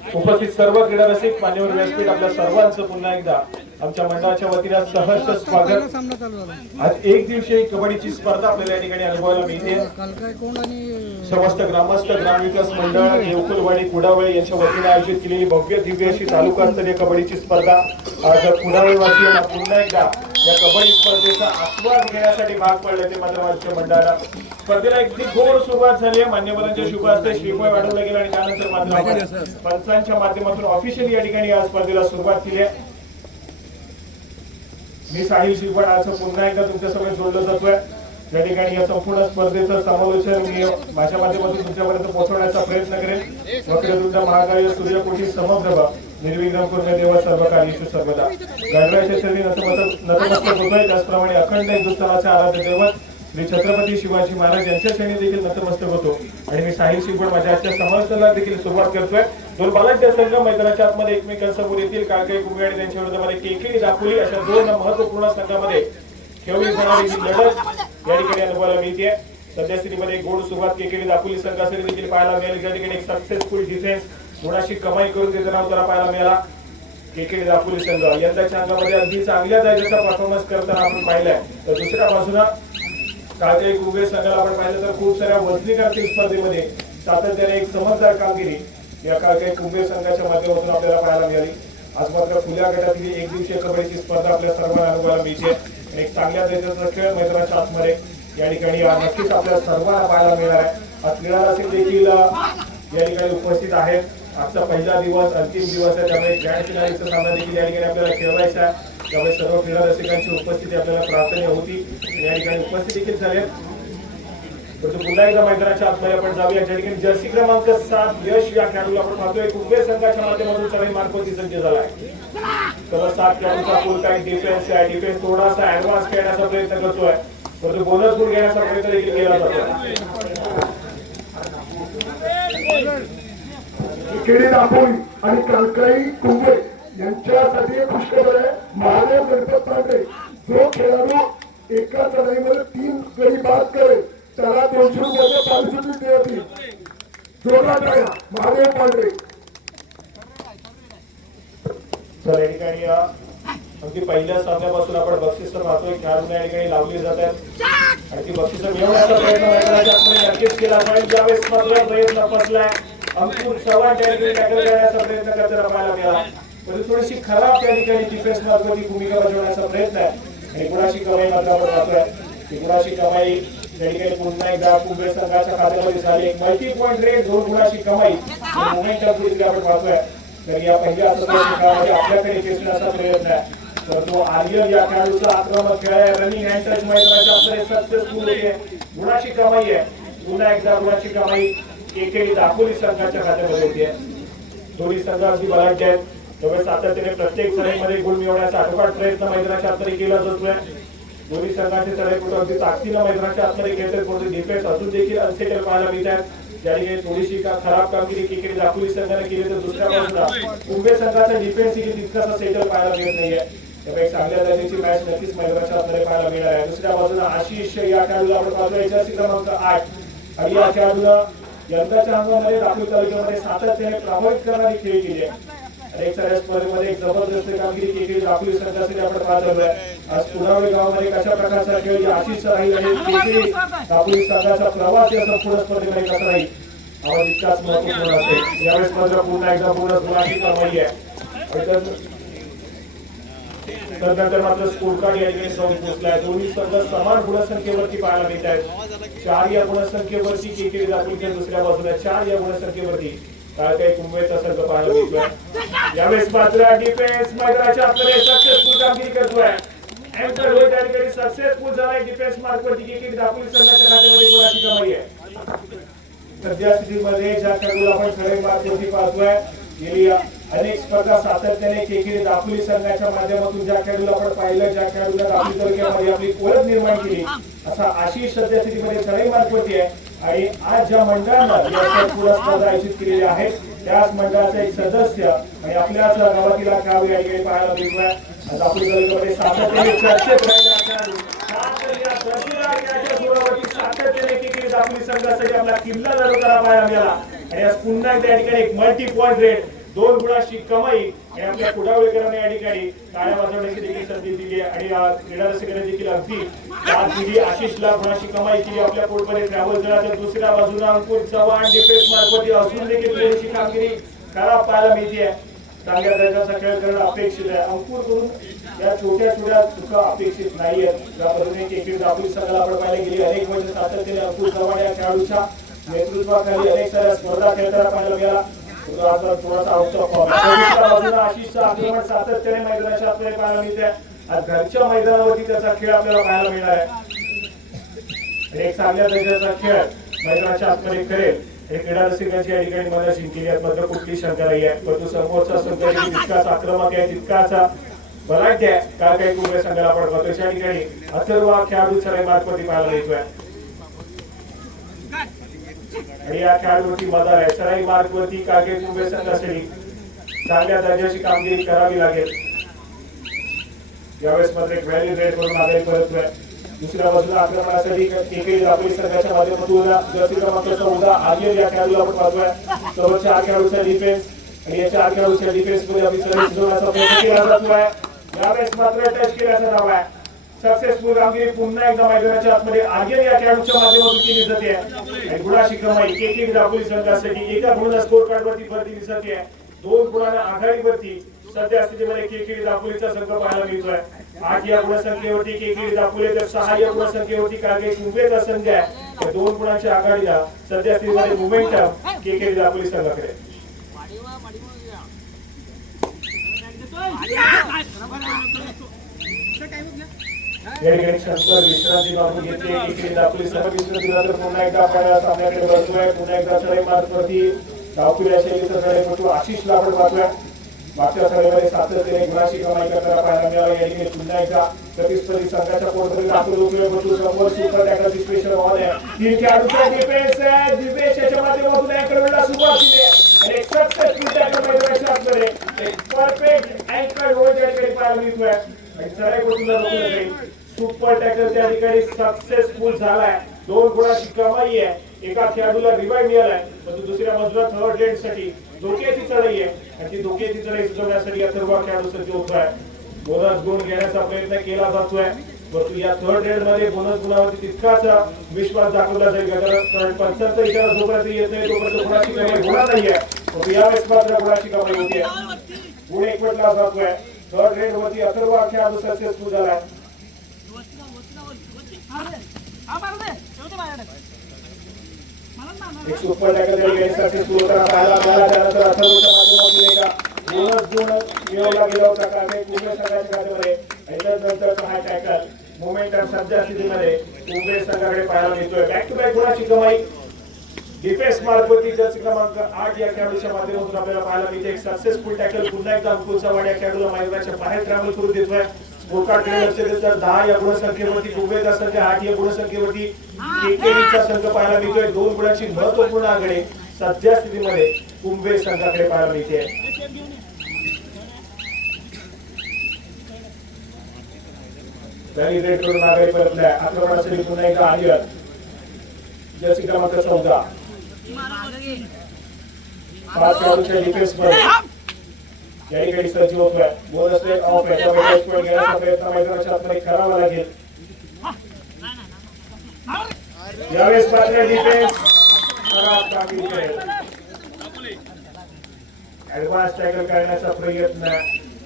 उपस्थित सर्व क्रीडा रसिक मान्यवर व्यासपीठ आपल्या सर्वांचं पुन्हा एकदा आमच्या मंडळाच्या वतीने सहर्ष स्वागत। आज एक दिवसीय कबड्डीची स्पर्धा आपल्याला या ठिकाणी अनुभवायला मिळते। समस्त ग्रामस्थ ग्रामविकास मंडळ देवकुलवाडी कुडावळे यांच्या वतीने आयोजित केलेली भव्य दिव्य अशी तालुकास्तरीय कबड्डीची स्पर्धा आज कुडावळेवासियांना पुन्हा एकदा या कबड्डी स्पर्धेचा आस्वाद घेण्यासाठी भाग पडले ते मात्र आमच्या मंडळाला स्पर्धेला अगदी गोड सुरुवात झाली आहे। मान्यवरांच्या शुभ हस्ते श्रीफळ वाढवला गेला आणि त्यानंतर मात्र पंचांच्या माध्यमातून ऑफिशियली या ठिकाणी या स्पर्धेला सुरुवात केली आहे। मी साहिल श्रीफळ आज पुन्हा एकदा तुमच्या समोर जोडलं जातोय। या ठिकाणी या संपूर्ण स्पर्धेचं समालोचन मी माझ्या माध्यमातून तुमच्यापर्यंत पोहोचवण्याचा प्रयत्न करेन। वक्रतुंड महाकाय सूर्यकोटी समप्रभ निर्विघ्न करून देवा सर्व कार्येषु सर्वदा गणरायाच्या चरणी नतमस्तक होतोय। त्याचप्रमाणे अखंड हिंदुस्थानाचे आराध्य दैवत श्री छत्रपती शिवाजी महाराज यांच्या चरणी देखील नतमस्तक होतो आणि मी साहिल श्रीफळ माझ्या आजच्या समालोचनाला देखील सुरुवात करतोय। दोन बलाढ्य संघ मैदानाच्या आतमध्ये एकमेकांसमोर येतील। काळकाई कुंभे आणि त्यांच्या विरोधामध्ये केकेडी दापोली अशा दोन महत्त्वपूर्ण संघामध्ये खेळली जाणारी ही लढत या ठिकाणी अनुभवायला मिळते। सध्या स्थितीमध्ये गोड सुरुवात केकेडी दापोली संघासाठी देखील पाहायला मिळाली। त्या ठिकाणी एक सक्सेसफुल डिफेन्स गुणाशी कमाई करून देताना आपल्याला पाहायला मिळाला। केकेडी दापोली संघ यंदाच्या अंगामध्ये अगदी चांगल्या दर्जाचा परफॉर्मन्स करताना आपण पाहिलाय। तर दुसऱ्या बाजूला काळकाई कुंभे संघाला आपण पाहिलं तर खूप साऱ्या वजनीकरतील स्पर्धेमध्ये सातत्याने एक चमकदार कामगिरी या काळकाई कुंभे संघाच्या माध्यमातून आपल्याला पाहायला मिळाली। आज मात्र खुल्या गटातील एक दिवसीय कबड्डीची स्पर्धा आपल्या सर्वांना अनुभवायला मिळते। एक चांगल्या दर्जाचा खेळ मैदानाच्या आतमध्ये या ठिकाणी नक्कीच आपल्या सर्वांना पाहायला मिळणार आहे। आज क्रीडा रसिक देखील या ठिकाणी उपस्थित आहेत। आजचा पहिला दिवस अंतिम दिवस आहे, त्यामुळे ग्रँड फिनालेचा सामना देखील या ठिकाणी आपल्याला खेळवायचा आहे। त्यामुळे सर्व क्रीडा रसिकांची उपस्थिती आपल्याला प्रार्थनीय होती आणि या ठिकाणी उपस्थित देखील झाले। परंतु पुन्हा एकदा मैदानाच्या आतमध्ये आपण जाऊया। या ठिकाणी जर्सी क्रमांक 7 यश या खेळाडूला आपण पाहतोय कुंभे संघाच्या माध्यमातून चढाई मार्फत सज्ज झाला आहे। तर 7 खेळाडूचा फुल टाइम डिफेन्स आहे। डिफेन्स थोडासा ऍडव्हान्स खेळण्याचा प्रयत्न करतोय, परंतु बोनस गुण घेण्याचा प्रयत्न देखील केला जातोय। केकेडी दापोली आणि काळकाई कुंभे यांच्यासाठी पुष्कळ आहे। महादेव गणपत पांडे जो खेळाडू एका चढाईमध्ये 3 गडी बाद करेल त्याला 200 रुपये पारितोषिक देण्यात येईल। जोरदार टाळ्या महादेव पांडे। तर या ठिकाणी अगदी पहिल्या सामन्यापासून आपण बक्षिस पाहतोय। खेळाडूंना या ठिकाणी लावली जात आहेत आणि ती बक्षिस मिळवण्याचा प्रयत्न मैदानाच्या आतमध्ये नक्कीच केला पाहिजे। ज्यावेळेस मात्र प्रयत्न फसलाय। अंकुर चव्हाण त्या ठिकाणी टॅकल करण्याचा प्रयत्न करताना पाहायला मिळाला, परंतु थोडीशी खराब त्या ठिकाणी डिफेन्स मार्फत भूमिका बजावण्याचा प्रयत्न आहे आणि गुणाशी कमाई मात्र आपण पाहतोय। ती गुणाशी कमाई त्या ठिकाणी पुन्हा एकदा कुंभे संघाच्या खात्यामध्ये झाली। एक मल्टी पॉइंट रेट 2 गुणाशी कमाई मोमेंटम कुठे आपण पाहतोय। तर या पहिल्या खेळामध्ये आपल्याकडे खेचण्याचा प्रयत्न आहे, परंतु आर्यन या खेळाडूचा आक्रमक खेळ आहे। रनिंग हँड टच मैदानाच्या आतमध्ये सक्सेसफुल होते। गुणाशी कमाई आहे, पुन्हा एकदा गुणाची कमाई केकेडी दापोली संघाच्या खात्यामध्ये होती आहे। दोन्ही संघ अगदी बलाढ्य आहेत, त्यामुळे सातत्याने प्रत्येक चढाईमध्ये गुण मिळवण्याचा आटोकाट प्रयत्न मैदानाच्या आतमध्ये केला जातोय। दोन्ही संघाचे चढाईपटू अगदी ताकदीने मैदानाच्या आतमध्ये खेळतात, परंतु डिफेन्स अजून देखील अनसेटल पाहायला मिळत आहेत। या ठिकाणी थोडीशी खराब कामगिरी केकेडी दापोली संघाने केली, तर दुसऱ्या बाजूला कुंभे संघाचा डिफेन्स तितकासा सेटल पाहायला मिळत नाहीये। त्यामुळे एक चांगल्या दर्जाची मॅच नक्कीच मैदानाच्या आतमध्ये पाहायला मिळणार आहे। दुसऱ्या बाजूला आशिष या खेळाडूला आपण पाहतोय जर्सी क्रमांक 8 आणि या खेळाडूला यंदाच्या अंगामध्ये दापोली तालुक्यामध्ये सातत्याने प्रभावित करणारी खेळ केली आहे आणि एक साऱ्या स्पर्धेमध्ये एक जबरदस्त कामगिरी केकेडी दापोली संघासाठी आपण पाहतोय। आज कुडावळे गावामध्ये कशा प्रकारचा खेळ या आशिष राहील आणि केकेडी दापोली संघाचा प्रवास या संपूर्ण स्पर्धेमध्ये कसा राहील आवाज इतकाच महत्त्वपूर्ण असेल। यावेळेस मात्र पुन्हा एकदा बोनस गुणाची कमाई आहे। नंतर मात्र स्कोर कार्ड या ठिकाणी जाऊन पोहोचलाय। दोन्ही संघ समान गुणसंख्येवरती पाहायला मिळत आहेत। 4 या गुणसंख्येवरती केकेडी दापोलीच्या दुसऱ्या बाजूला 4 या गुणसंख्येवरती काळकाई कुंभेचा संघ पाहायला मिळतोय। यावेळेस मात्र डिफेन्स मैदानाच्या आतमध्ये सक्सेसफुल कामगिरी करतोय। एंटर होत त्या ठिकाणी सक्सेसफुल झालाय। डिफेन्स मार्फत केकेडी दापोली संघाच्या खात्यामध्ये गुणाची कमाई आहे। सध्या स्थितीमध्ये ज्या खेळाडूला आपण खरे मार्फत पाहतोय, गेली अनेक स्पर्धा सातत्याने केकेडी दापोली संघाच्या माध्यमातून ज्या खेळाडूला आपण पाहिलं, ज्या खेळाडूला दापोली तालुक्यामध्ये आपली ओळख निर्माण केली, असा आशिष सध्या स्थितीमध्ये चढाई मार्फत आहे। आणि आज ज्या मंडळानं या स्पर्धा आयोजित केलेली आहे त्याच मंडळाचा एक सदस्य आणि आपल्याच गावातील खेळाडू या ठिकाणी पाहायला मिळतोय। दापोली तालुक्यामध्ये सातत्याने चर्चेत राहिलेला खेळाडू सातत्याने केकेडी दापोली संघासाठी आपला किल्ला लढवताना पाहायला मिळाला आणि आज पुन्हा एकदा या ठिकाणी एक मल्टी पॉइंट रेट 2 गुणाची कमाई आणि आपल्या कुडावळेकरांनी या ठिकाणी टाळ्या वाजवण्याची देखील संधी दिली आणि क्रीडा रसिकांनी देखील अगदी साथ दिली. आशिषला गुणाची कमाई केली आपल्या कोर्टमध्ये ट्रॅव्हल झाला. दुसऱ्या बाजूला अंकुर चव्हाण डिफेन्स मार्फत अजून देखील वेळेची कामगिरी खराब पाहायला मिळते. चांगल्या दर्जाचा खेळ करणं अपेक्षित आहे. अंकुर करून या छोट्या छोट्या चुका अपेक्षित नाहीयेत. ज्या पद्धतीने केके दापोली संघाला आपण पाहायला गेली अनेक वर्ष सातत्याने अंकुर चव्हाण या खेळाडूच्या नेतृत्वाखाली अनेक साऱ्या स्पर्धा खेळताना पाहायला मिळाला. थोडासा आउट ऑफ फॉर्म. बाजूला आशिषचं आक्रमण सातत्याने मैदानाच्या आतमध्ये पाहायला मिळते. आज घरच्या मैदानावरती त्याचा खेळ आपल्याला पाहायला मिळणार आहे. एक चांगल्या दर्जाचा खेळ मैदानाच्या आतमध्ये करेल हे क्रीडा रसिकांची या ठिकाणी मला जिंकली आहे. मात्र कुठली शंका नाही आहे. परंतु समोरचा संघ तितकाच आक्रमक आहे, तितकाच बलाढ्य आहे. काय काही कुंभे संघाला आपण बघतो त्या ठिकाणी अथर्व खेळाडू सराई मार्फत पाहायला मिळतोय आणि या खेळाडूची मदत आहे. सराई मार्गवरती कागे कुंभे संघासाठी चांगल्या दर्जाची कामगिरी करावी लागेल. यावेळेस मात्र एक व्हॅल्यू रेड करून आघाडी परततोय. दुसऱ्या बाजूला आक्रमणासाठी केके दापोली संघाच्या माध्यमातून जर्सी क्रमांक 14 आर्यन या खेळाडूला आपण पाहतोय. सर्व 4 खेळाडूचा डिफेन्स आणि या 4 खेळाडूच्या डिफेन्स मध्ये आपण सराई सुधारण्याचा प्रयत्न केला जातोय. यावेळेस मात्र टच केल्याचा दावा आहे. सक्सेसफुल कामगिरी पुन्हा एकदा मैदानाच्या आतमध्ये आर्यन या खेळाडूच्या माध्यमातून केली जाते आणि गुणाची कमाई केके दापोली संघासाठी एका गुणाच्या स्कोर कार्ड वरती भर दिली जाते. 2 गुणांना आघाडीवरती सध्या स्थितीमध्ये केके दापोलीचा संघ पाहायला मिळतोय. 8 या गुणसंख्येवरती केके दापोली तर 6 या गुणसंख्येवरती कागे कुंभेचा संघ आहे. 2 गुणांच्या आघाडीला सध्या स्थितीमध्ये मोमेंटम केके दापोली संघाकडे. या ठिकाणी शंकर विश्रांती बाबू घेतली. केके दापोली संघ विश्रांतीनंतर पुन्हा एकदा आपल्याला सामन्याकडे बसतोय. पुन्हा एकदा सराई मार्फतवरती दापोली या शैलीचा खेळपटू आशिषला आपण पाहतोय. मागच्या सराईमध्ये सातत्याने गुणाची कमाई करताना पाहायला मिळाला. या ठिकाणी पुन्हा एकदा प्रतिस्पर्धी संघाच्या कोर्टमध्ये दाखल होतोय. बटू समोर सुपर टॅकल सिच्युएशन ऑन आहे. 3 खेळाडूचा डिफेन्स आहे. दिवेश याच्या माध्यमातून अँकरला सुरुवात केली आणि एक सक्सेसफुल टॅकल मैदानाच्या आतमध्ये एक परफेक्ट अँकर होल त्या ठिकाणी पाहायला मिळतोय आणि सराई कोर्टला रोखलं जाईल. सुपर टॅकल त्या ठिकाणी सक्सेसफुल झालाय. 2 गुणाची कमाई आहे. एका खेळाडूला रिवाइव मिळालाय परंतु दुसऱ्या बाजूला थर्ड रेड साठी धोक्याची चढाई आहे आणि ती धोक्याची चढाई सुचवण्यासाठी अथर्व खेळाडू सज्ज होतोय. बोनस गुण घेण्याचा प्रयत्न केला जातोय परंतु या थर्ड रेड मध्ये बोनस गुणावरती तितकाच विश्वास दाखवला जाईल. कारण पंचांचा इशारा जोपर्यंत येत नाही तोपर्यंत गुणाची कमाई होणार नाहीये. यावेळेस मात्र गुणाची कमाई होतीये. गुण एकवटला जातोय. थर्ड रेड वरती अथर्व खेळाडू सक्सेसफुल झालाय. एक सुपर टॅकल गेली सक्सेसफुल होताना पाहायला मिळाला. त्यानंतर अथर्वच्या माध्यमातून एका बोनस गुण मिळवला गेला होता कागे कुंभे संघाच्या खात्यामध्ये आणि त्यानंतरचा हा टॅकल मोमेंटम सध्या स्थितीमध्ये कुंभे संघाकडे पाहायला मिळतोय. बॅक टू बॅक गुणाची कमाई डिफेन्स मार्फत जर्सी क्रमांक 8 या खेळाडूच्या माध्यमातून आपल्याला पाहायला मिळते. एक सक्सेसफुल टॅकल पुन्हा एकदा अंकुर चव्हाण या खेळाडूला मैदानाच्या बाहेर ट्रॅव्हल करून देतोय. स्कोरकार्डकडे लक्ष दिलं तर 10 या गुणसंख्येवरती कुंभेचा संघ, 8 या गुणसंख्येवरती केकेचा संघ पाहायला मिळतोय. 2 गुणांची महत्वपूर्ण आघाडी सध्या स्थितीमध्ये कुंभे संघाकडे पाहायला मिळते. रेड करून आघाडी परतलाय. आक्रमणासाठी पुन्हा एकदा आर्यन जर्सी क्रमांक 14 5 खेळाडूच्या डिफेन्स मध्ये या ठिकाणी सज्ज होतोय. बोनस रेट ऑफ आहे. त्यामुळे पॉईंट घेण्याचा प्रयत्न मैदानाच्या आतमध्ये करावा लागेल. यावेळेस मात्र डिफेन्स खराब कामगिरी करेल. ऍडव्हान्स टॅकल करण्याचा प्रयत्न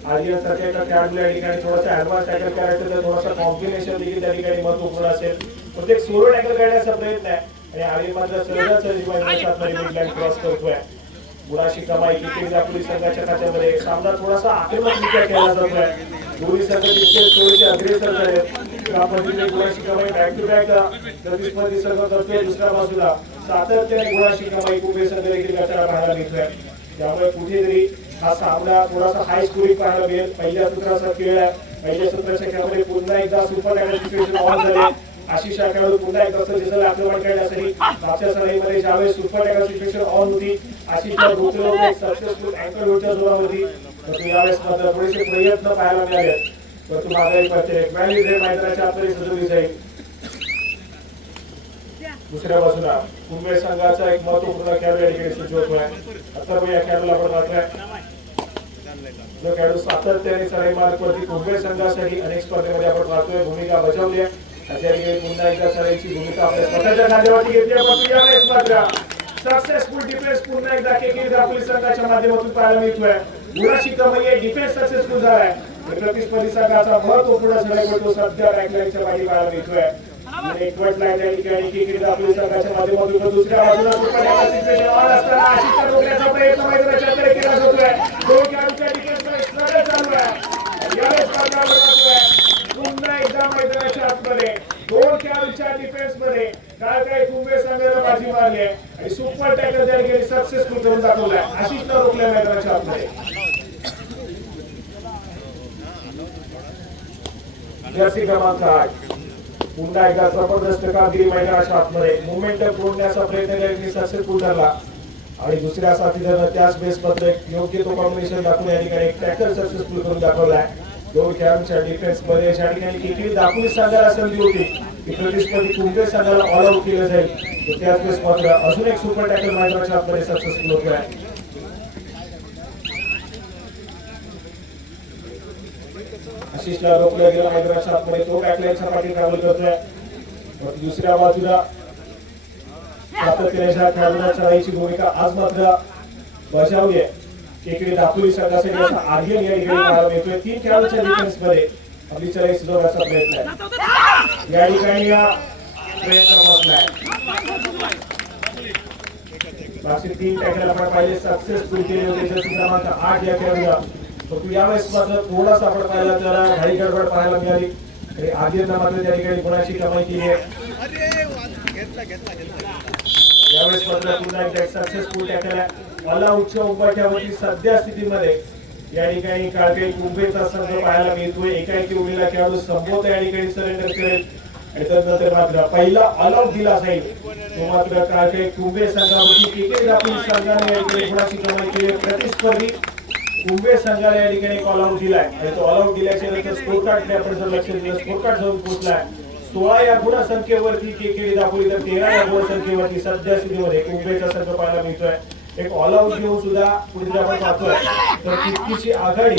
आर्यन सारख्या खेळाडूला या ठिकाणी थोडासा ऍडव्हान्स टॅकल करायचं तर थोडासा कॉम्बिनेशन देखील त्या ठिकाणी महत्वपूर्ण असेल. प्रत्येक सोलो टॅकल करण्याचा प्रयत्न आहे आणि आर्यन मात्र सहजासहजी मैदानाच्या आतमध्ये मिडलाईन क्रॉस करतोय. गुणाची कमाई केके दापोली संघाच्या खात्यामध्ये. सामना थोडासा आक्रमकरित्या खेळला जातोय. दोन्ही संघ तितके थोडेसे अग्रेसर झाले. त्या पद्धतीने गुणाची कमाई बॅक टू बॅक प्रतिस्पर्धी संघ करतोय. दुसऱ्या बाजूला सातत्याने गुणाची कमाई कुंभे संघ देखील करताना पाहायला मिळतोय. त्यामुळे कुठेतरी हा सामना थोडासा हाय स्कोरिंग पाहायला मिळेल. पहिल्या सत्राचा खेळ आहे. पहिल्या सत्राच्या खेळामध्ये पुन्हा एकदा सुपर टॅकल सिच्युएशन ऑन झाले. आशिष हा खेळाडू पुन्हा एकदा सज्ज आक्रमण करण्यासाठी. मागच्या सराईमध्ये ज्यावेळेस सुपर टॅकल सिच्युएशन ऑन होती आशिषला रोखलं सक्सेसफुल अँकल होल्डच्या जोरावरती परंतु यावेळेस मात्र थोडेसे प्रयत्न पाहायला मिळाले परंतु माघारी पडते. व्हॅल्यू रेड मैदानाच्या आतमध्ये सजवली जाईल. दुसऱ्या बाजूला कुंभे संघाचा एक महत्वपूर्ण खेळाडू या ठिकाणी सज्ज होतोय. अथर्व या खेळाडूला आपण पाहतोय. जो खेळाडू सातत्याने चढाई मार्ग वरती कुंभे संघासाठी अनेक स्पर्धेमध्ये आपण पाहतोय भूमिका बजावली आहे. अशा ठिकाणी पुन्हा एकदा चढाईची भूमिका आपल्या स्वतःच्या खांद्यावरती घेतली आहे. परंतु यावेळेस मात्र सक्सेसफुल डिफेन्स पुन्हा एकदा केके दापोली संघाच्या माध्यमातून पाहायला मिळतोय. गुणाशी कमाई डिफेन्स सक्सेसफुल झालाय. प्रतिस्पर्धी संघाचा महत्वपूर्ण चढाईपटू सध्या रँकलाईनच्या पाठी पाहायला मिळतोय. एकवट लाईन त्या ठिकाणी केके दापोली संघाच्या माध्यमातून दुसऱ्या बाजूला सिच्युएशन ऑन असताना आशिषचा रोखण्याचा प्रयत्न मैदानाच्या केला जातोय. दोन खेळाडूंच्या डिफेन्समध्ये स्ट्रगल चालू आहे. यावेळेस पुन्हा एकदा मैदानाच्या आतमध्ये दोन खेळाडूंच्या डिफेन्स मध्ये काय कुंभे संघाला बाजी मारली आहे आणि सुपर टॅकल त्या ठिकाणी सक्सेसफुल करून दाखवलाय. आशिषला रोखल्या मैदानाच्या आतमध्ये. जर्सी क्रमांक 8 पुन्हा एकदा जबरदस्त कामगिरी मैदानाच्या आतमध्ये मोमेंटम तोडण्याचा प्रयत्न केला, सक्सेसफुल ठरला आणि दुसऱ्या साथीदारानं त्याच बेसमध्ये योग्य तो कॉम्बिनेशन दाखवून या ठिकाणी एक टॅकल सक्सेसफुल करून दाखवलाय. दोन खेळाडूंच्या डिफेन्स मध्ये या ठिकाणी केके दापोली संघाला संधी होती की प्रतिस्पर्धी कुंभे संघाला ऑल आउट केलं जाईल. तर त्याच वेळेस मात्र अजून एक सुपर टॅकल मैदानाच्या आतमध्ये सक्सेसफुल होतोय. आशिषला रोखलं गेलं मैदानाच्या आतमध्ये. तो बॅकलाईनच्या पाठी ट्रॅव्हल करतोय. दुसऱ्या बाजूला सातत्याने खेळाडूंना चढाईची भूमिका आज मात्र बजावली आहे. केके दापोली संघासाठी असा आर्यन या ठिकाणी पाहायला मिळतोय. 3 खेळाडूंच्या डिफेन्स मध्ये आपली चढाई सुधारण्याचा प्रयत्न आहे. या ठिकाणी हा प्रयत्न होतलाय. मागचे 3 टॅकल आपण पाहिले सक्सेसफुल केले होते. जर्सी क्रमांक 8 या खेळाडूला परंतु यावेळेस मात्र थोडासा आपण पाहिला तर घाई गडबड पाहायला मिळाली आणि आर्यननं मात्र त्या ठिकाणी गुणाची कमाई केली आहे. यावेळेस मात्र पुन्हा एकदा सक्सेसफुल टॅकल आहे. ऑलआउटच्या उंबरठ्यावरती सध्या स्थितीमध्ये या ठिकाणी काळके कुंभेचा संघ पाहायला मिळतोय. एकाएकी उमेला खेळाडू संपवता या ठिकाणी सरेंडर करेल आणि त्यानंतर मात्र पहिला ऑलआउट दिला जाईल तो मात्र काळके कुंभे संघावरती केके दापोली संघाने या ठिकाणी गुणाची कमाई केली. प्रतिस्पर्धी कुंभे संघाने या ठिकाणी ऑल आउट दिलाय आणि तो ऑल आउट दिल्याच्या नंतर स्कोर कार्डकडे आपण जर लक्ष दिलं स्कोर कार्ड जाऊन पोहोचलाय 16 या गुणसंख्येवरती केके दापोली तर 13 या गुणसंख्येवरती सध्या स्थितीमध्ये कुंभेचा संघ पाहायला मिळतोय. एक ऑल आउट घेऊन सुद्धा पुढे आपण पाहतोय तर तितकीची आघाडी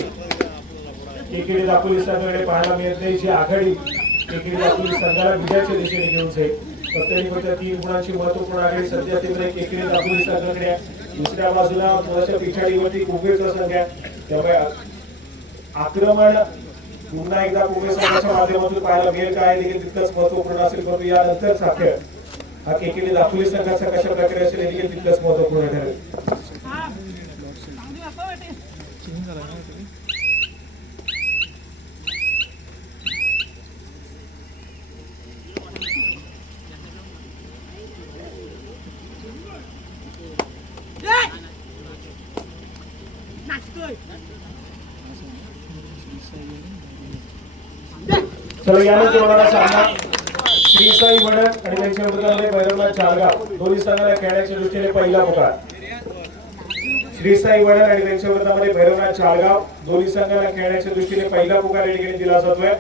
केके दापोली संघाकडे पाहायला मिळत नाही. जी आघाडी केके दापोली संघाला विजयाच्या दिशेने घेऊन जाईल. प्रत्येक 3 गुणांची महत्वपूर्ण आघाडी सध्या स्थितीमध्ये केके दापोली संघाकडे आहे. दुसऱ्या बाजूला थोड्याशा पिछाडीवरती कुंभेचा संघ आहे. त्यामुळे आक्रमण पुन्हा एकदा कुंभे संघाच्या माध्यमातून पाहायला मिळेल काय देखील तितकंच महत्वपूर्ण असेल. परंतु यानंतरचा खेळ हा केके दापोली संघाचा कशा प्रकारे असेल देखील तितकंच महत्वपूर्ण ठरेल. चला यानंतर होणारा सामना श्री साई वडण आणि त्यांच्या विरोधामध्ये भैरवनाथ चाळगाव दोन्ही संघाला खेळण्याच्या दृष्टीने पहिला पुकार. श्री साई वडण आणि त्यांच्या विरोधामध्ये भैरवनाथ चाळगाव दोन्ही संघाला खेळण्याच्या दृष्टीने पहिला पुकार या ठिकाणी दिला जातोय.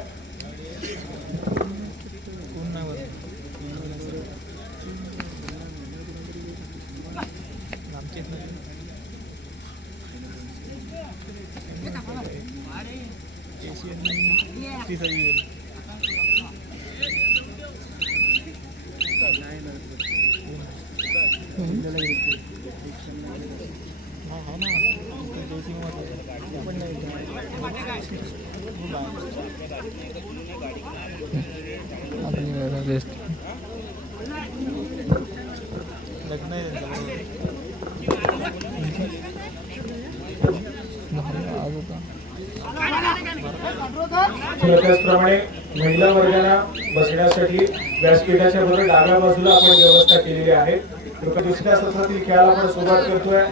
त्याचप्रमाणे महिला वर्गाला बसण्यासाठी व्यासपीठाच्या बरोबर डाव्या बाजूला आपण व्यवस्था केलेली आहे. दुसऱ्या सत्रातील खेळाला आपण सुरुवात करतोय.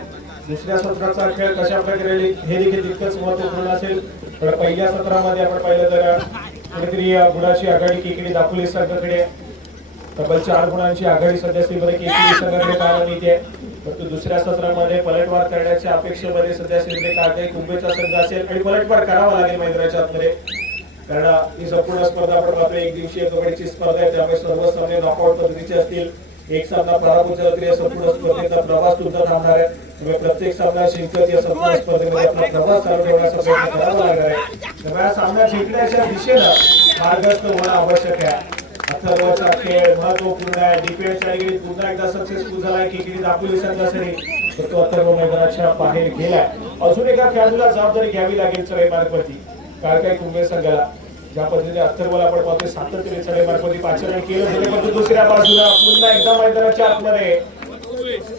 दुसऱ्या सत्राचा खेळ कशा प्रकारे हे देखील तितकंच महत्वपूर्ण असेल. पण पहिल्या सत्रामध्ये आपण पाहिलं तर कुठेतरी गुणाची आघाडी केके दापोली संघाकडे तब्बल 4 गुणांची आघाडी सध्या स्थितीमध्ये केके संघाकडे पाहायला मिळते. परंतु दुसऱ्या सत्रामध्ये पलटवार करण्याच्या अपेक्षेमध्ये सध्या स्थितीमध्ये काळके कुंभेचा संघ असेल आणि पलटवार करावा लागेल मैदानाच्या आतमध्ये. कारण ही संपूर्ण स्पर्धा आपण पाहतोय एक दिवसीय कबड्डीची स्पर्धा आहे. त्यामुळे सर्व सामने नॉकआउट पद्धतीचे असतील. एक सामना पराभूत झाला तरी या संपूर्ण स्पर्धेचा प्रवास सुद्धा थांबणार आहे. त्यामुळे प्रत्येक सामना जिंकत या संपूर्ण स्पर्धेमध्ये आपला प्रवास चालू ठेवण्याचा प्रयत्न करावा लागणार आहे. त्यामुळे हा सामना जिंकण्याच्या दिशेनं मार्गस्थ होणं आवश्यक आहे. अथर्वचा खेळ महत्वपूर्ण आहे. डिफेन्स आणि पुन्हा एकदा सक्सेसफुल झालाय की दापोली संघासाठी तो अथर्व मैदानाच्या बाहेर गेलाय. अजून एका खेळाडूला जबाबदारी घ्यावी लागेल चढाई मार्गवरती काळकाई कुंभे संघाला. ज्या पद्धतीने अथर्वला आपण पाहतोय सातत्याने चढाई मार्गवरती पाचरण केलं झाले, परंतु दुसऱ्या बाजूला पुन्हा एकदा मैदानाच्या आतमध्ये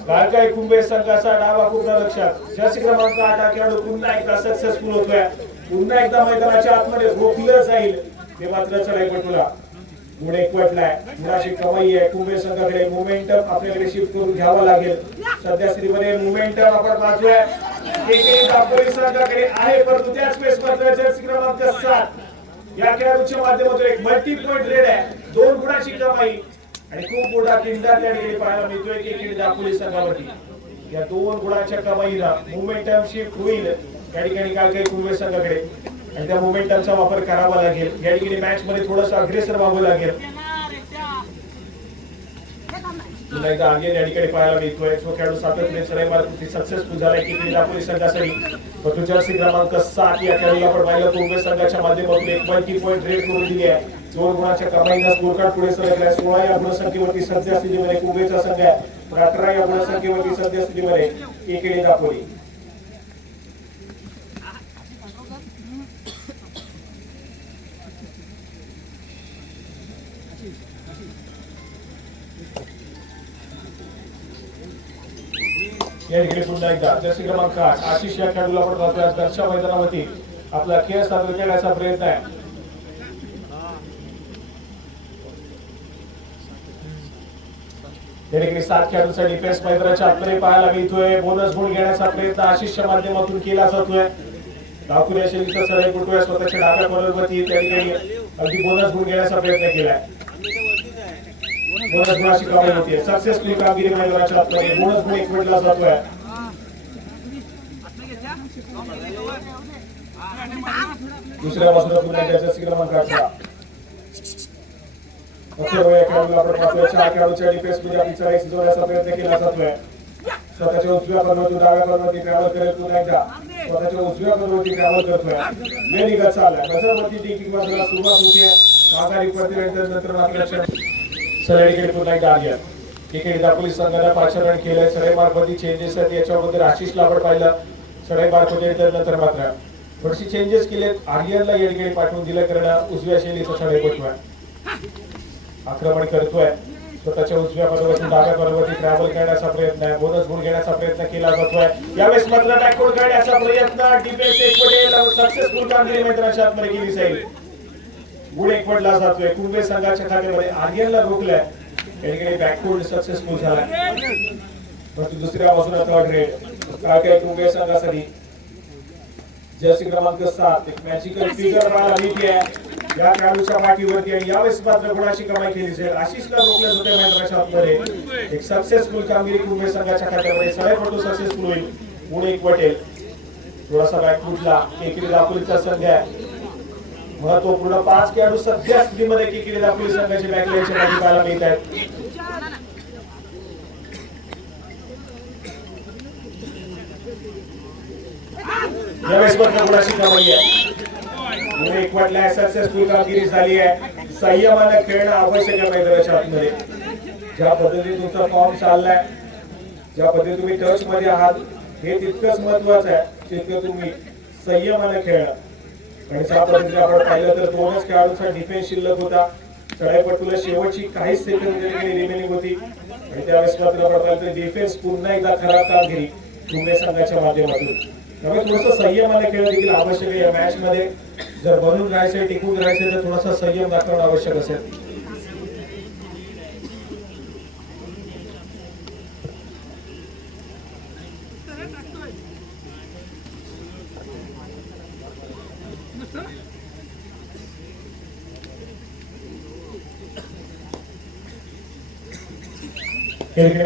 काळकाई कुंभे संघाचा डावा पूर्ण लक्षात जर्सी क्रमांक 8 हा खेळाडू पुन्हा एकदा सक्सेसफुल होतोय. पुन्हा एकदा मैदानाच्या आतमध्ये रोखलं जाईल ते मात्र चढाईपटूला पुढे एकवटलाय. मुळाशी कमाई आहे कुंभे संघाकडे. मोमेंटम आपल्याकडे शिफ्ट करून घ्यावा लागेल. सध्या स्थितीमध्ये मोमेंटम आपण पाहतोय दापोली संघाकडे आहे, परंतु त्याच वेळेस मात्र जर्सी क्रमांक 7 या खेळाडूच्या माध्यमातून एक मल्टी पॉइंट रेड आहे. 2 गुणाची कमाई आणि खूप मोठा किंडा त्या ठिकाणी पाहायला मिळतोय की दापोली संघावरती. या 2 गुणाच्या कमाईला मोमेंटम शिफ्ट होईल या ठिकाणी काळकाई कुंभे संघाकडे आणि त्या मोमेंटमचा वापर करावा लागेल. या ठिकाणी मॅच मध्ये थोडंसं अग्रेसर व्हावं लागेल. पुन्हा एकदा आगे या ठिकाणी पाहायला मिळतोय जो खेळाडू सातत्याने चढाई मार्गवरती सक्सेसफुल झालाय की दापोली संघासाठी. परंतु जर्सी क्रमांक 7 या खेळाडूला आपण पाहिलं कुंभे संघाच्या माध्यमातून एक मल्टी पॉइंट रेड करून दिली आहे. 2 गुणाच्या कमाईला स्कोर कार्ड पुढे सरकलाय. 16 या गुणसंख्येवरती सध्या स्थितीमध्ये कुंभेचा संघ आहे. 18 या गुणसंख्येवरती सध्या स्थितीमध्ये केकेडी दापोली. या ठिकाणी पुन्हा एकदा जर्सी क्रमांक 8 आशिष या खेळाडूला आपण पाहतोय घरच्या मैदानावरती आपला खेळ सादर करण्याचा प्रयत्न आहे. या ठिकाणी 7 खेळाडूंचा डिफेन्स मैदानाच्या आतमध्ये पाहायला मिळतोय. बोनस गुण घेण्याचा प्रयत्न आशिषच्या माध्यमातून केला जातोय. ठाकूर या शैलीचा चढाईपटू आहे. स्वतःच्या डाव्या कॉर्नरवरती त्या ठिकाणी अगदी बोनस गुण घेण्याचा प्रयत्न केलाय. बोनस गुणाची कमाई होती. सक्सेसफुल कामगिरी मैदानाच्या आतमध्ये बोनस गुण एकवटला जातोय. दुसऱ्या बाजूला पुन्हा जर्सी क्रमांक 18 खेळाडूला आपण पाहतोय. 4 खेळाडूच्या डिफेन्समध्ये आपली चढाई सुचवण्याचा प्रयत्न केला जातोय. स्वतःच्या उजव्या कॉर्नरवरती डाव्या कॉर्नरवरती ट्रॅव्हल करत पुन्हा एकदा स्वतःच्या उजव्या कॉर्नरवरती ट्रॅव्हल करतोय. वेनिगत चाललाय. नजरवरती टेकिंग बाजूला सुरुवात होतीये. माघारी पडते नंतर मात्र सलईकडे पुन्हा एकदा आली. केकेडी दापोली संघाला पाचारण केलंय. चढाई मार्गवरती चेंजेस आहेत. याच्याबद्दल आशिषला आपण पाहिलं चढाई मार्गवरती नंतर मात्र थोडीशी चेंजेस केलेत. आर्यनला या ठिकाणी पाठवून दिलं कारण उजव्या शैलीचा चढाईपटू आहे. आक्रमण करतोय. स्वतःच्या उजव्या कॉर्नरवरून डाव्या कॉर्नरवरती ट्रॅव्हल करण्याचा प्रयत्न आहे. बोनस गुण घेण्याचा प्रयत्न केला जातोय. यावेळेस मात्र बॅकवर्ड करण्याचा प्रयत्न डिफेन्स एकवटेल. सक्सेसफुल कामगिरी मैदानाच्या आतमध्ये केली जाईल. गुण एकवटला जातोय. कुंभे संघाच्या खात्यामध्ये आर्यनला रोखलंय. या ठिकाणी बॅकवर्ड सक्सेसफुल झालाय. परंतु दुसऱ्या बाजूला थर्ड रेड काळकाई कुंभे संघासाठी जर्सी क्रमांक 7 एक मॅजिकल फिगर पाहायला मिळते या खेळाडूच्या पाठीवरती आणि यावेळेस मात्र गुणाची कमाई केली जाईल. आशिषला रोखले होते मैदानाच्या आतमध्ये. एक सक्सेसफुल कामगिरी कुंभे संघाच्या खात्यामध्ये. चढाईपटू सक्सेसफुल होईल. गुण एकवटेल. थोडासा बॅकफुटला केकेडी दापोलीचा संघ आहे. महत्वपूर्ण 5 खेळाडू सध्या स्थितीमध्ये केकेडी दापोली संघाचे बॅकलाईनच्या मागे पाहायला मिळत आहेत. यावेळेस मात्र गुणाची कमाई आहे. गुण एकवटलाय. सक्सेसफुल कामगिरी झाली आहे. संयमानं खेळणं आवश्यक आहे मैदानाच्या आतमध्ये. ज्या पद्धतीने तुमचा फॉर्म चाललाय, ज्या पद्धतीने तुम्ही टच मध्ये आहात हे तितकंच महत्वाचं आहे तितकं तुम्ही संयमानं खेळणं. आणि ज्या पद्धतीने आपण पाहिलं तर 2च खेळाडूंचा डिफेन्स शिल्लक होता. चढाईपटूला शेवटची काहीच सेकंद रिमेनिंग होती आणि त्यावेळेस मात्र आपण पाहिलं तर डिफेन्स पुन्हा एकदा खराब कामगिरी कुंभे संघाच्या माध्यमातून. त्यामुळे थोडंसं संयमाने खेळ देखील आवश्यक आहे. या मॅच मध्ये जर बनून राहायचं टिकून राहायचं तर थोडासा संयम दाखवणं आवश्यक असेल.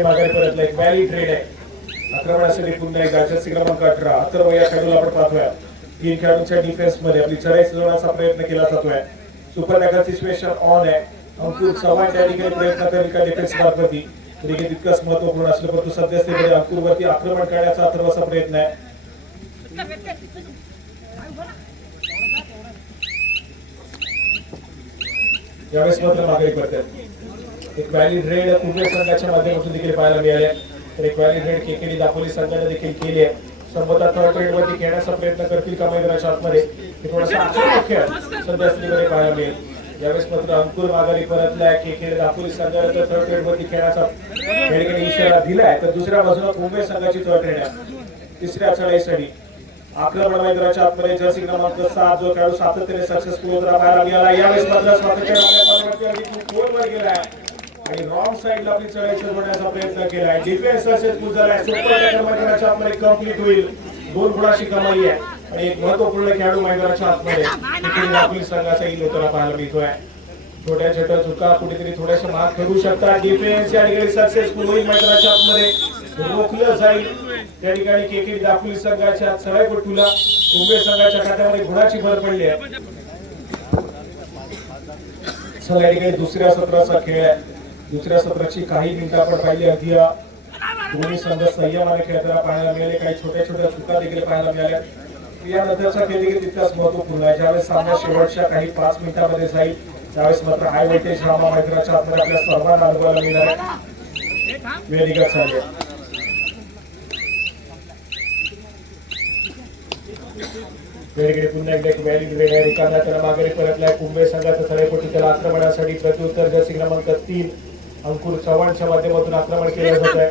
माघारी परतला एक व्हॅली ट्रेड आहे. आक्रमणासाठी पुन्हा एकदा जर्सी क्रमांक 18 अथर्व या खेळाडूला आपण पाहतोय. 3 खेळाडूंच्या डिफेन्स मध्ये आपली चढाई सुचवण्याचा प्रयत्न केला जातोय. सुपर टॅकल सिच्युएशन ऑन आहे. अंकुर चव्हाण त्या ठिकाणी प्रयत्न करेल का डिफेन्स मार्गवरती. क्रिकेट तितकंच महत्वपूर्ण असलं परंतु सध्या स्थितीमध्ये अंकुरवरती आक्रमण करण्याचा अथर्वाचा प्रयत्न आहे. यावेळेस मात्र मागे पडतात. एक व्हॅलिड रेड कुंभे संघाच्या माध्यमातून देखील पाहायला मिळाले तर एक व्हॅलिड रेड केकेडी दापोली संघाने देखील केली आहे. संबंधात थर्ड रेड वरती खेळण्याचा प्रयत्न करतील का मैदानाच्या आतमध्ये हे थोडासा आक्रमक खेळ सध्या स्थितीमध्ये पाहायला मिळेल. यावेळेस मात्र अंकुर माघारी परतलाय. केकेडी दापोली संघाने तर थर्ड रेड वरती खेळण्याचा खेळकडे इशारा दिलाय तर दुसऱ्या बाजूला कुंभे संघाची थर्ड रेड आहे. तिसऱ्या चढाईसाठी आक्रमण मैदानाच्या आतमध्ये जर्सी क्रमांक 7 जो खेळाडू सातत्याने सक्सेसफुल होताना पाहायला मिळाला. यावेळेस मात्र स्वतःच्या गोलवर गेलाय आणि रॉंग साइडला आपली चढाई सोडण्याचा प्रयत्न केलाय. डिफेन्स सक्सेसफुल झालाय. सुपर टॅकल मैदानाच्या आतमध्ये कंप्लीट होईल. 2 गुणाची कमाई आहे आणि एक महत्वपूर्ण खेळाडू मैदानाच्या आतमध्ये केकेडी दापोली संघाचा येईल होताना पाहायला मिळतोय. छोट्या छोट्या चुका कुठेतरी थोड्याशा माग ठरू शकतात. डिफेन्स या ठिकाणी सक्सेसफुल होईल. मैदानाच्या आतमध्ये रोखलं जाईल. त्या ठिकाणी केकेडी दापोली संघाच्या चढाईपटूला कुंभे संघाच्या खात्यामध्ये गुणाची भर पडली आहे. चला या ठिकाणी दुसऱ्या सत्राचा खेळ आहे. दुसऱ्या सत्राची काही मिनिटं आपण पाहिली. अगदी दोन्ही संघ संयमाने खेळताना पाहायला मिळाले. काही छोट्या छोट्या चुका देखील पाहायला मिळाल्या. यानंतरचा खेळ देखील तितकाच महत्वपूर्ण आहे. ज्यावेळेस सामना शेवटच्या काही 5 मिनिटांमध्ये जाईल त्यावेळेस मात्र हाय व्होल्टेज ड्रामा मैदानाच्या आतमध्ये आपल्या सर्वांना अनुभवायला मिळणार आहे. वेळ निघत चालली आहे. पुन्हा एकदा एक व्हॅलिड रेड आहे. रिकाम्या त्याला माघारी परतलाय. कुंभे संघाचा चढाईपटू त्याला आक्रमणासाठी प्रत्युत्तर जर्सी क्रमांक 3 अंकुर चव्हाणच्या माध्यमातून आक्रमण केलं जात आहे.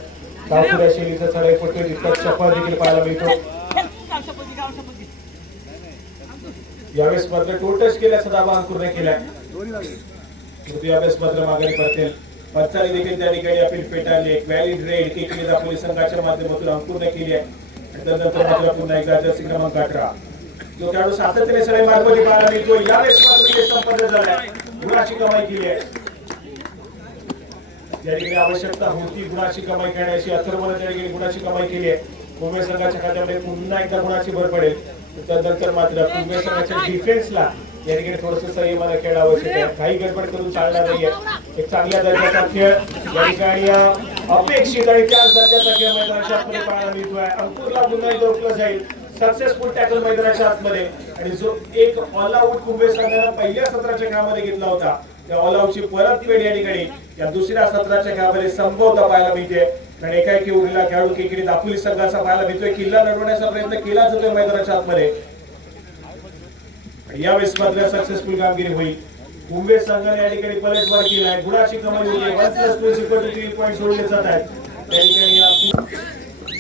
डावखुऱ्या शैलीचा चढाईपटू इतका चपळ देखील पाहायला मिळतो. यावेळेस मात्र टोटच केल्याचा दावा अंकुरने केलाय. यावेळेस मात्र माघारी परतेल. पंचाने देखील त्या ठिकाणी अपील फेटाळली. एक व्हॅलिड रेड केकेडी दापोली संघाच्या माध्यमातून अंकुरने केली आहे. त्यानंतर मात्र पुन्हा एकदा जर्सी क्रमांक 18 जो खेळाडू सातत्याने सगळे मार्गवती पाहायला मिळतो. यावेळेस मात्र संपन्न झालाय. गुणाची कमाई केली आहे. त्या ठिकाणी आवश्यकता होती गुणाची कमाई करण्याची. अथर्वने त्या ठिकाणी गुणाची कमाई केली आहे. कुंभे संघाच्या खात्यामध्ये पुन्हा एकदा गुणाची भर पडेल. त्यानंतर मात्र कुंभे संघाच्या डिफेन्सला या ठिकाणी थोडंसं संयमाने खेळ आवश्यक आहे. काही गडबड करून चालणार नाहीये. एक चांगल्या दर्जाचा खेळ या ठिकाणी अपेक्षित आणि त्याच दर्जाचा खेळ मैदानाच्या आतमध्ये पाहायला मिळतोय. अंकुरला पुन्हा एकदा रोखलं जाईल. सक्सेसफुल टॅकल मैदानाच्या आतमध्ये आणि जो एक ऑल आउट कुंभे संघाने पहिल्या सत्राच्या खेळामध्ये घेतला होता त्या ऑल आउटची परतफेड या ठिकाणी या दुसऱ्या सत्राच्या खेळामध्ये संभवता पाहायला मिळते. कारण एकाएकी उरलेला खेळाडू केकेडी दापोली संघाचा पाहायला मिळतोय. किल्ला लढवण्याचा प्रयत्न केला जातोय मैदानाच्या आतमध्ये. यावेळेस मात्र सक्सेसफुल कामगिरी होईल. कुंभे संघाने या ठिकाणी पलटवार केलाय. गुणाची कमाई होती. 1+2 पॉईंट सोडले जात आहेत.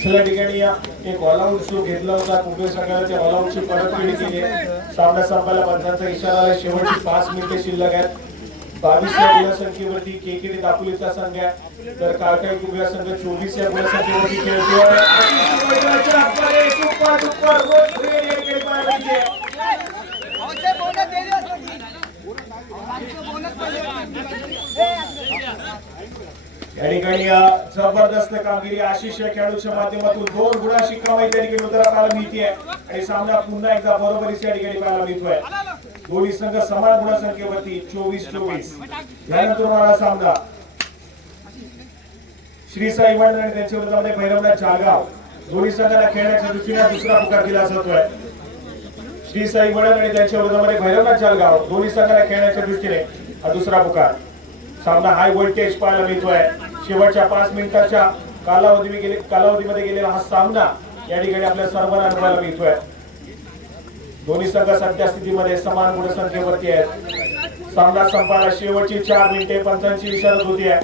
त्या ठिकाणी एक ऑल आउट शो घेतला होता. कुंभे संघाने ऑल आउटची परतफेड केली. सामना संपायला पंचांचा इशारा आहे. शेवटची 5 मिनिटे शिल्लक आहेत. 22 या गुणसंख्येवरती केकेडी दापोलीचा संघ आहे तर काळकाई कुंभे संघ 24 या गुणसंख्येवरती खेळतोय. या ठिकाणी जबरदस्त कामगिरी आशिष या खेळाडूच्या माध्यमातून 2 गुणाची कमाई त्या ठिकाणी उतरा पाहायला मिळते आणि सामना पुन्हा एकदा बरोबरीच या ठिकाणी पाहायला मिळतोय. दोन्ही संघ समान गुणसंख्येवरती 24-24. यानंतर मला सामना श्री साई मंडळ आणि त्यांच्या विरोधामध्ये भैरवनाथ जाळगाव. दोन्ही संघाला खेळण्याच्या दृष्टीने दुसरा पुकार दिला जातोय. श्री साई मंडळ आणि त्यांच्या विरोधामध्ये भैरवनाथ जाळगाव दोन्ही संघाला खेळण्याच्या दृष्टीने हा दुसरा पुकार. सामना हाय व्होल्टेज पाहायला मिळतोय. शेवटच्या 5 मिनिटाच्या कालावधीमध्ये गेलेला हा सामना या ठिकाणी आपल्या सर्वांना अनुभवायला मिळतोय. दोन्ही संघ सध्या स्थितीमध्ये समान गुणसंख्येवरती आहेत. सामना संपायला शेवटची 4 मिनिटे पंचांची इशारा होती आहे.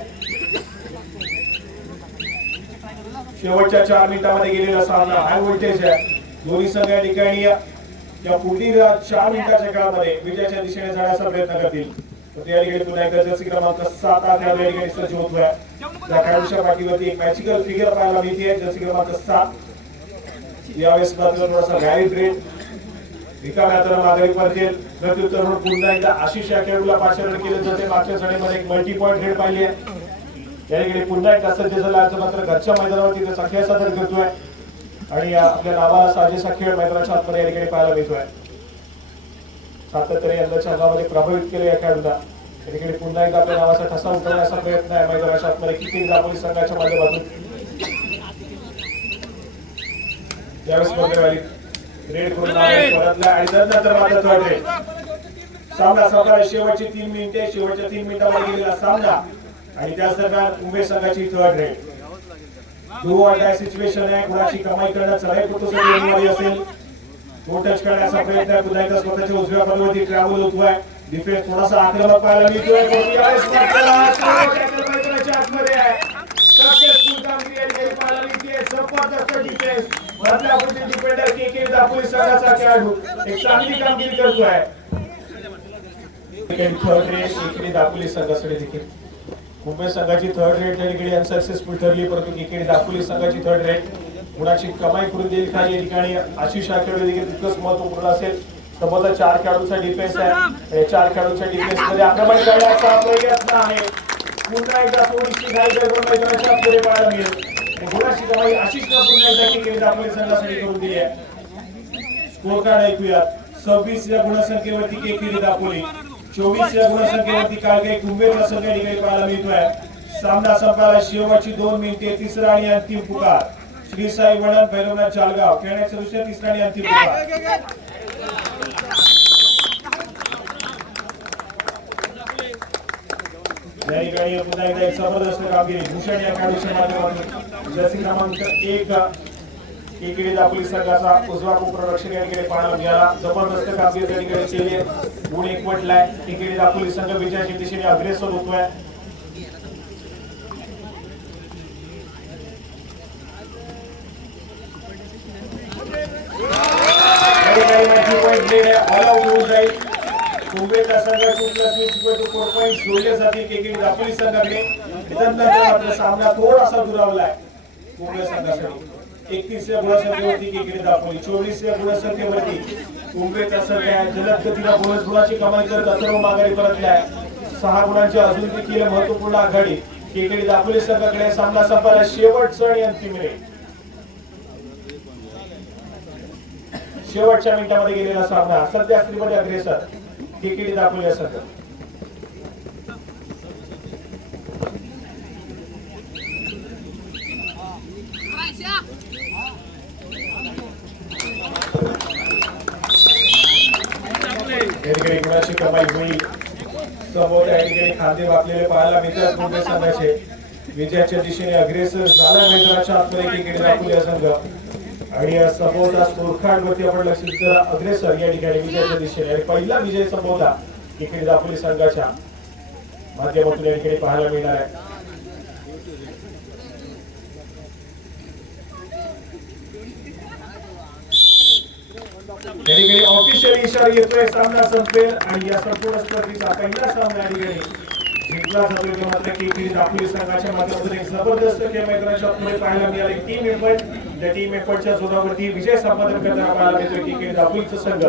शेवटच्या 4 मिनिटांमध्ये गेलेला सामना हाय व्होल्टेज आहे. दोन्ही संघ या ठिकाणी या पुढील 4 मिनिटाच्या काळामध्ये विजयाच्या दिशेने जाण्याचा प्रयत्न करतील. त्या ठिकाणी पुन्हा एकदा जर्सी क्रमांक 7 या ठिकाणी सज्ज होतोय. त्या खेळाडूच्या पाठीवरती एक मॅजिकल फिगर पाहायला मिळते. जर्सी क्रमांक 7 यावेळेस मात्र थोडासा व्हॅलिड रेड रिकाम्या हाताने माघारी परतेल. प्रत्युत्तर म्हणून पुन्हा एकदा आशिष या खेळाडूला पाचारण केलं जाते. मागच्या साडीमध्ये एक मल्टी पॉइंट रेड पाहिली आहे. या ठिकाणी पुन्हा एकदा सज्ज झाला मात्र घरच्या मैदानावरती त्याचा खेळ सादर करतोय आणि आपल्या नावाला साजेसा खेळ मैदानाच्या आतमध्ये या ठिकाणी पाहायला मिळतोय. सातत्याने यंदाच्या हंगामामध्ये प्रभावित केले या खेळाडूला. एकीकडे पुन्हा एकदा आपल्या नावाचा ठसा उठवण्याचा प्रयत्न आहे मैदानाच्या आतमध्ये किती दापोली संघाच्या माध्यमातून यावेळेस मध्यवाली रेड करून परतला आणि नंतर मात्र थर्ड रेड सामना संपला शेवटची 3 मिनिटे शेवटच्या 3 मिनिटांमध्ये गेलेला सामना आणि त्याच दरम्यान उमेश संघाची third red do or die situation आहे गुणाची कमाई करणं चढाई कुठेतरी अनिवार्य असेल टच करण्याचा प्रयत्न पुन्हा एकदा स्वतःच्या उजव्या बाजूवरती ट्रॅव्हल होतोय डिफेन्स थोडासा आक्रमक पाहायला मिळतोय यावेळेस मैदानाच्या आतमध्ये आहे सक्सेसफुल कामगिरी आणि काही पाहायला मिळते जबरदस्त डिफेन्स मधल्या फुटबॉल डिफेंडर के दापोली संघाचा खेळाडू एक चांगली कामगिरी करतोय थर्ड रेड एकीकडे दापोली संघासाठी देखील मुंबई संघाची थर्ड रेड त्या ठिकाणी अनसक्सेसफुल ठरली परंतु एकीकडे दापोली संघाची थर्ड रेड गुणाची कमाई करून देईल का या ठिकाणी आशिष हा खेळाडू देखील तितकंच महत्वपूर्ण असेल समोरचा 4 खेळाडूंचा डिफेन्स आहे 4 खेळाडूंच्या डिफेन्स मध्ये आक्रमण करण्याचा प्रयत्न आहे पुन्हा एकदा थोडीशी घाई करून मैदानाच्या पुढे पाहायला मिळेल गुणाची कमाई आशिषला पुन्हा एकदा एकीकडे दापोली संघासाठी करून दिली आहे स्कोर कार्ड ऐकूयात 26 या गुणसंख्येवरती एकीकडे दापोली 24 या गुणसंख्येवरती कालगाई कुंभेरचा संघ ठिकाणी पाहायला मिळतोय सामना संपला शेवटची 2 मिनिटे तिसरा आणि अंतिम पुकार श्री साई वडन भैरवनाथ चालगाव खेळण्याच्या दुसऱ्या तिसरा आणि अंतिम पुकार या ठिकाणी पुन्हा एकदा एक जबरदस्त कामगिरी भूषण या खेळाडूच्या माध्यमातून जर्सी क्रमांक 1 एकीकडे दापोली संघाचा उजवा उपरक्षक या ठिकाणी पाहायला मिळाला जबरदस्त कामगिरी त्या ठिकाणी केली आहे गुण एकवटलाय एकीकडे दापोली संघ विजयाच्या दिशेने अग्रेसर होतोय ऑल आउट होऊन जाईल मुंबईचा संघ 2+2 जोडले जातील एकीकडे दापोली संघाकडे त्यानंतर सामना थोडासा दुरावलाय मुंबई संघासाठी 31 या गुणसंख्येवरती एकीकडे दापोली 24 या गुणसंख्येवरती मुंबईचा संघ जलद गतीला बोनस गुणाची कमाई करत अथर्व माघारी परतलाय 6 गुणांची अजून देखील महत्वपूर्ण आघाडी एकीकडे दापोली संघाकडे सामना संपला शेवटचा आणि अंतिम रेड शेवटच्या मिनिटांमध्ये गेलेला सामना सध्या स्थितीमध्ये अग्रेसर एकीकडे दापोली संघ एकीकडे गुणाची कमाई होईल समोर या ठिकाणी खांदे वाकलेले पाहायला मिळतात मुंबई संघाचे विजयाच्या दिशेने अग्रेसर झाला मैदानाच्या आतमध्ये एकीकडे दापोली संघ आणि संभवता स्कोरकार्डवरती आपण लक्ष दिलं अग्रेसर या ठिकाणी विजयाच्या दिशेने आणि पहिला विजय संभवता एकीकडे दापोली संघाच्या माध्यमातून या ठिकाणी पाहायला मिळणार आहे ऑफिशियली इशारा येतोय सामना संपेल आणि या संपूर्ण स्पर्धेचा पहिला सामना या ठिकाणी जिंकला जातोय मात्र एकीकडे दापोली संघाच्या माध्यमातून एक जबरदस्त खेळ मैदानाच्या पुढे पाहायला मिळाले टीम एफर्ट त्या टीम एफर्टच्या जोरावरती विजय संपादन करताना पाहायला मिळतोय एकीकडे दापोलीचा संघ